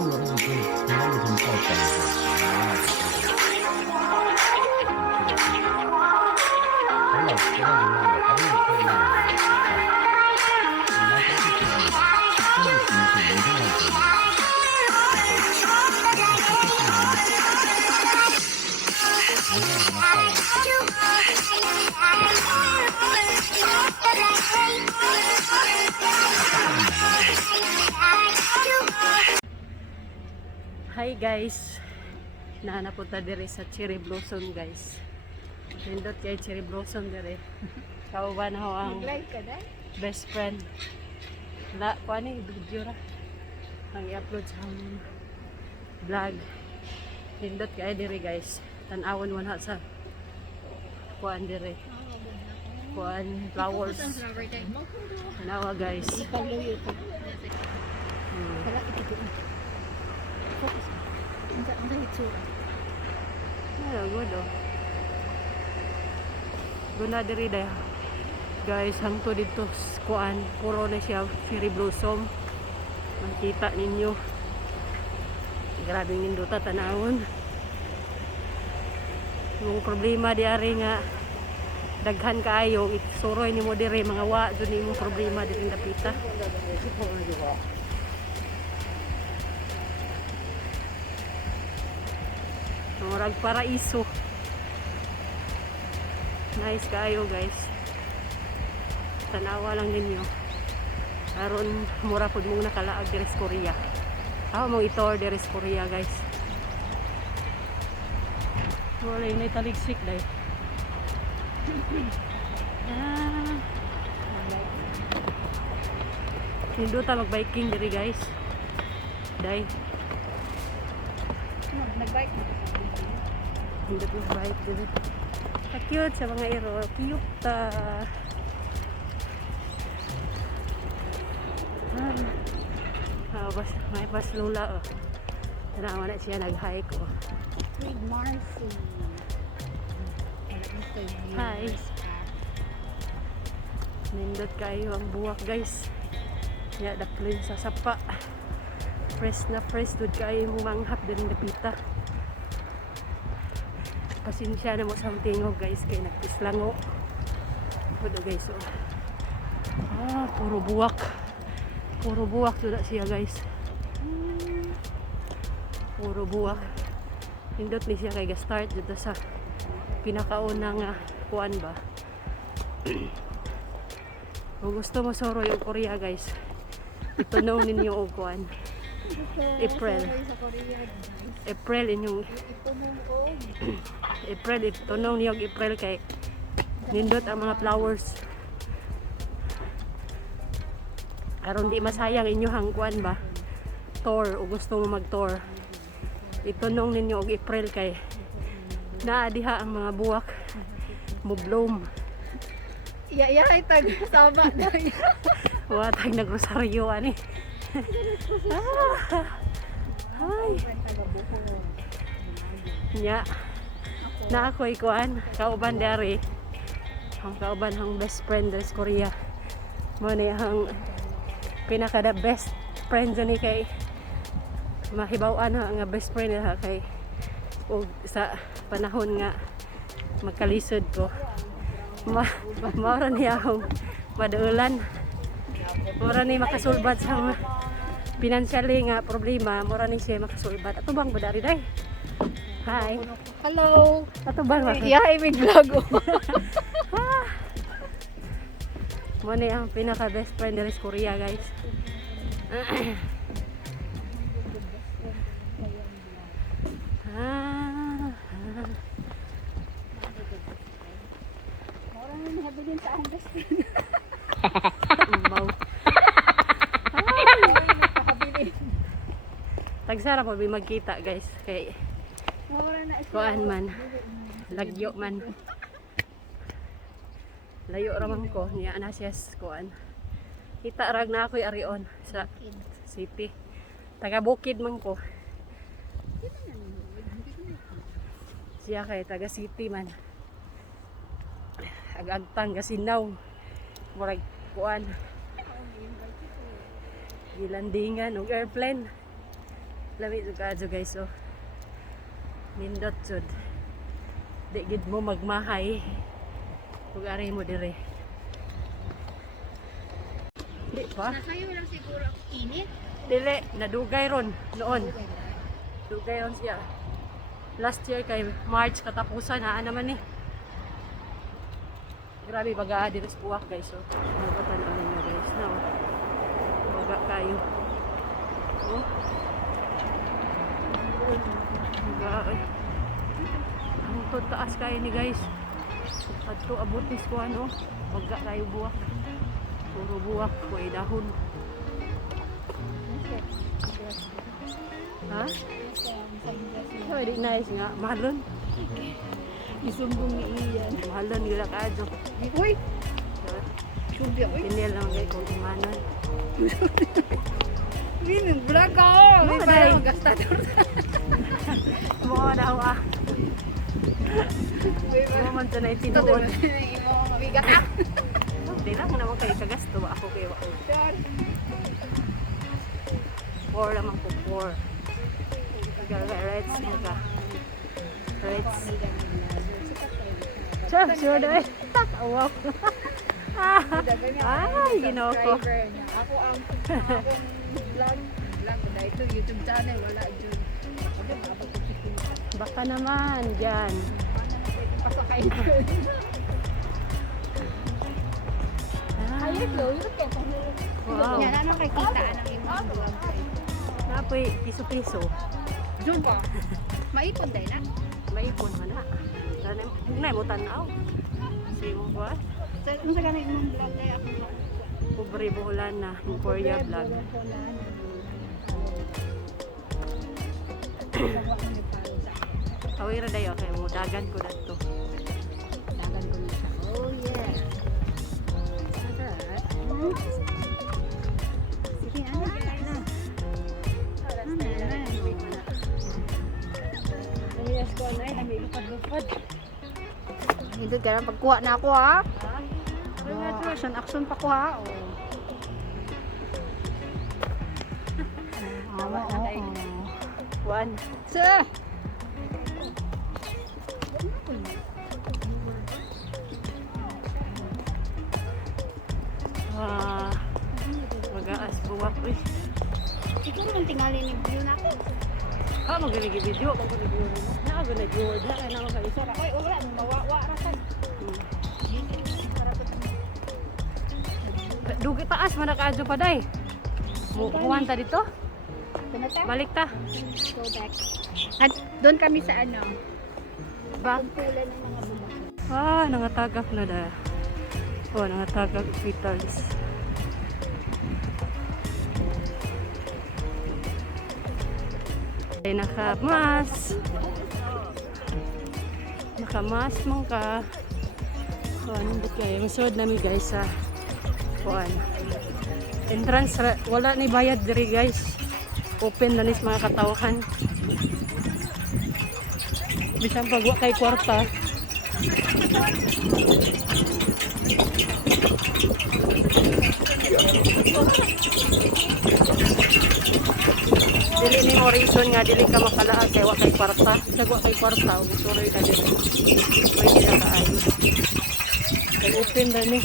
사람으로 사람이 좀 Hi guys, napunta dire sa cherry blossom guys. Nindot kay cherry blossom dire. Kauban ho ang best friend. Na kuani video ra. Ang i-upload sa among vlog. Nindot kay dire guys. Tan-awon man ha sa kuan dire. Kuan flowers. Nawa guys. Good oh. Guna diri day. Guys, hangto dito kuan, puro na siya cherry blossom. Makita ninyo. Grabe nindota tanawon. Yung problema di ari nga daghan kaayo, isuroy nimo diri mga wa jud nimo problema diri dapita. Murag paraiso. Nice kayo guys. Tanawa lang ninyo. Aron mura pud mong nakalaag diri sa Korea. Ako mong itour diri sa Korea guys. Wala na taligsik dai. Hindi ta mag-biking diri guys. Dai. Nag-bike. Hindi po bike dito. Cute sa mga iro. Cute ta. May pas lula oh. Tanawa na siya nag-hike oh. With Marcy. Hi. Nindot kayo ang buwak guys. Ya daplin sa sapa. Fresh na fresh dud kayo mong manghap din dapita. Pasensya na mo sa tingog guys kay nagpislango. Pudo guys oh. Puro buwak. Puro buwak dud siya guys. Puro buwak. Hindot ni siya kay ga-start dito sa pinakaunang kuan ba. Kung gusto mo soro yung Korea guys, itunong ninyo og kuan. April inyong April itunong niyo og April kay nindot ang mga flowers. Aron di masayang inyong kuan ba. Tour o gusto mo mag-tour. Itunong ninyo og April kay naa diha ang mga buwak mo bloom. Iya itag sama dai. Wa tag nagrosaryo ani. Hi. Nya. Na ako'y kuan, kauban dari. Ang kauban ang best friend dari Korea. Mo ni ang pinaka the best friend ni kay mahibaw-an nga best friend ha kay og sa panahon nga magkalisod ko. Maura niya akong madaulan. Maura ni makasulbat sa financially nga problema. Maura ni siya makasulbat. Ato bang badari day? Hi. Hello. Ato bang ba? Yeah, may vlog. Mo ni ang pinaka best friend dari Korea guys. Din sa akong best friend. Mau. Tagsara po magkita guys kay kuan man lagyo man layo raman ko niya na siya kuan kita rag na ako'y arion sa city taga bukid man ko siya kay taga city man agagtang gasinaw murag kuan gilandingan og airplane Lamig jud kaadyo guys oh. Nindot jud. Di gid mo magmahay. Ug ari mo dire. Di pa. Nakayo lang siguro ang init. Dili, nadugay ron noon. Dugay ron siya. Last year kay March katapusan ha naman ni. Grabe baga dito sa buwak guys. So, magpatanaw ninyo guys na. Baga kayo. Oh. Baga. Ang taas kayo ni guys. Adto abot is ko ano. Baga kayo buwak. Puro buwak, kuhay dahon. Ha? Oh, di nice nga. Mahalon. Isumbong ni Ian. Mahalon gila kaadyo. Uy! Subi ako. Tinil lang kayo kung imanon. Minang vlog ako! Mga May day. parang magastador. Mga daw ah. May Mga parang man ito na ito itinuon. diba? Yung mabigat ah! Hindi lang naman kayo kagasto. Ako kayo. 4 naman po. 4. Reds mo ka. Reds. Siya, sure na eh. Wow. Ay, ginawa ko. Ako ang vlog na ito, YouTube channel, wala dyan. Baka naman, dyan. Pasakay na. Ayun, look at Wow. yan, ano kakita ng imong vlog? Napoy, piso-piso. Diyan pa. Maipon dahil na. Maipon mo na. Sana, huwag na mo tanaw. Kasi mo ba? Kung sa ganun imong vlog dahil ako vlog. Pobre bulan na. Yung Korea vlog. Awira dayo kay mo. Dagan ko na to. Dagan ko na siya. Oh yeah. Sige, ano guys? Yes ko na. Lami lupad-lupad. Hindi ka na pagkuha na ako ha. Action pa ko ha. One. Sir! Mag-aas buwak. Uy. Ikaw naman tingali ni view natin. Magaling video. Magaling video rin. Nakagunag-word na. Kaya naman kayo. Oy, wala. Mawawa rasan. Dugi taas. Manakaadyo pa day. Mukuhan ta dito. Tumata? Balik ta. Go back. At doon kami sa ano? Back. Pula ng mga bubak. Nangatagak na da. Nangatagak petals. Ay nakamas. Nakamas mong ka. Hindi kayo. Masod namin guys sa entrance. Wala ni bayad diri guys. Open na nis mga katawahan. Bisang pagwa kay kwarta. Dili ni mo reason nga dili ka makalaan kay wa kay kwarta. Bisag wa kay kwarta, usuroy na dili. Pwede na kaayo. Kay open na ni.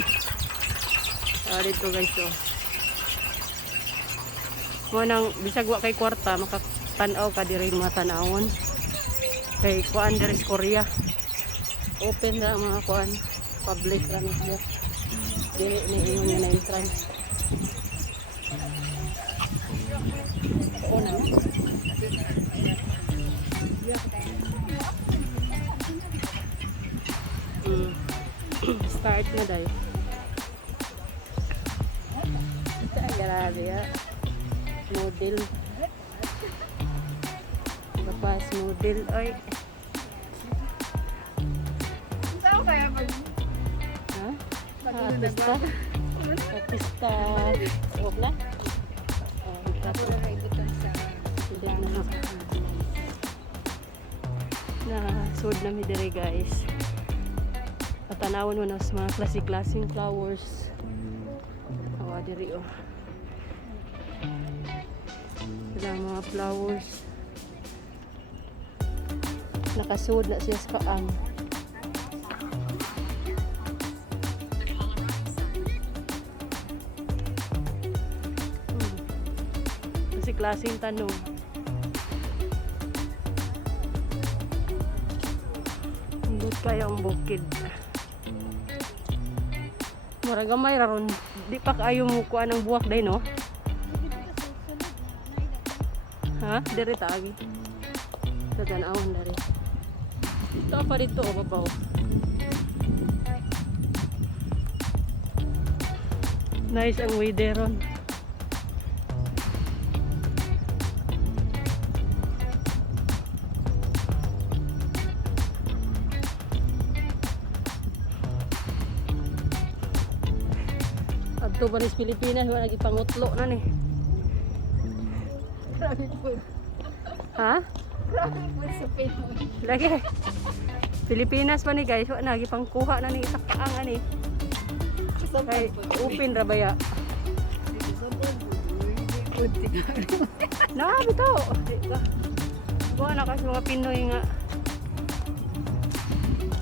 Dito guys oh. Mo nang bisag wa kay kwarta makatanaw ka diri mga tanawon. Kay kuan diri sa Korea. Open na mga kuan public ra ni siya. Dili ni ingon na entrance. Start na dayo. Grabe ya. Model. Bapas model. Ay. Saan kaya mag... Ha? Artista. Artista. Huwag lang. Sud na mi dire guys. Patanawon mo na sa mga klaseng flowers. Awa diri oh. Sila ang mga flowers. Nakasuod na siya sa kaang. Kasi klaseng tanong. Hindot kayo ang bukid. Maragamay raron. Di pa kayo mo kuha ng buwak day, no? Ha? Dari tagi. Sa tanawon dari. Ito pa dito, o babaw. Nice ang weather ron. Adto pa rin sa Pilipinas, wala lagi pangutlo na ni. Grabe po. Ha? Grabe po sa Pinoy. Lagi. Pilipinas pa ni guys, wala lagi pangkuha na ni sa kaang ani. Kay open ra baya. Na bito. Buwan na kasi mga Pinoy nga.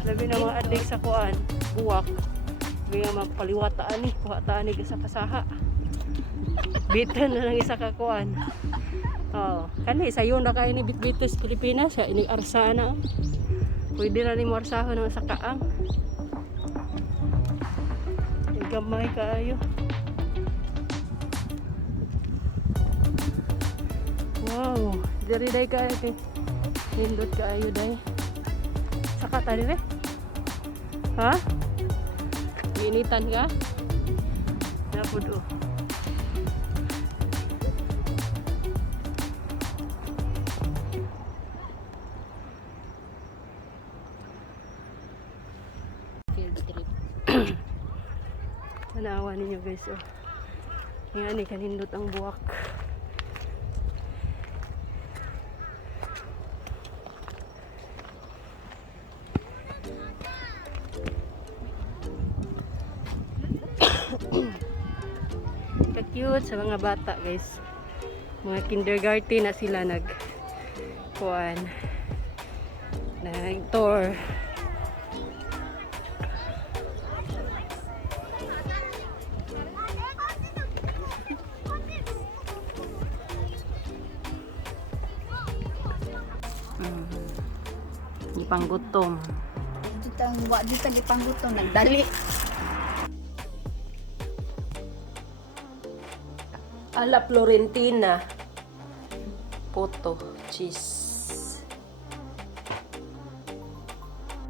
Labi na mga adik sa kuan, buwak. Labi nga mapaliwataan ni, kuhataan ni sa kasaha. Bitan na lang isa ka kuan. Oh, kani sayo na kayo ni bitbitos Pilipinas, ya ini arsa na. Pwede na ni mo arsahon ng sa kaang. Gamay kaayo. Wow, diri day kaayo ti. Nindot kaayo day. Saka tadi re. Ha? Initan ka? Napud oh. Field trip. Tanawa ninyo guys oh. Nga ni kanindot ang buwak. Ka-cute sa mga bata guys. Mga kindergarten na sila kuan. Nag-tour. Di panggutom. Dito gipanggutom nagdali. Ala Florentina. Poto, cheese.